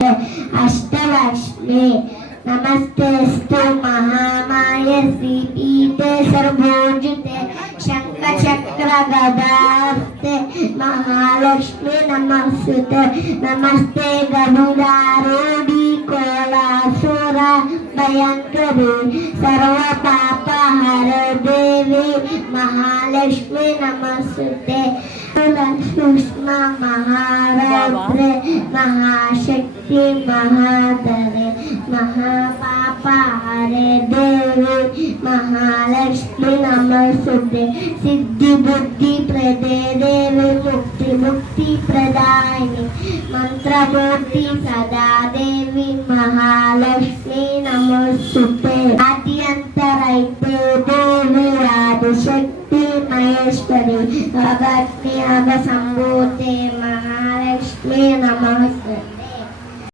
अष्टलक्ष्मी नमस्तेस्तु महामाये श्रीपीठे सर्वभूजिते शङ्खचक्रगदास्ते महालक्ष्मी नमस्ते नमस्ते गरुडारूढी कोलासुरा भयङ्करी सर्वपापहर देवी महालक्ष्मी नमस्ते सुषमा महारात्रे महाशक्ति महाधरे महापापहरे देवी महालक्ष्मी नमस्ते सिद्धि बुद्धि प्रदे देवी मुक्ति मुक्ति प्रदायिनी मंत्रमूर्ति सदा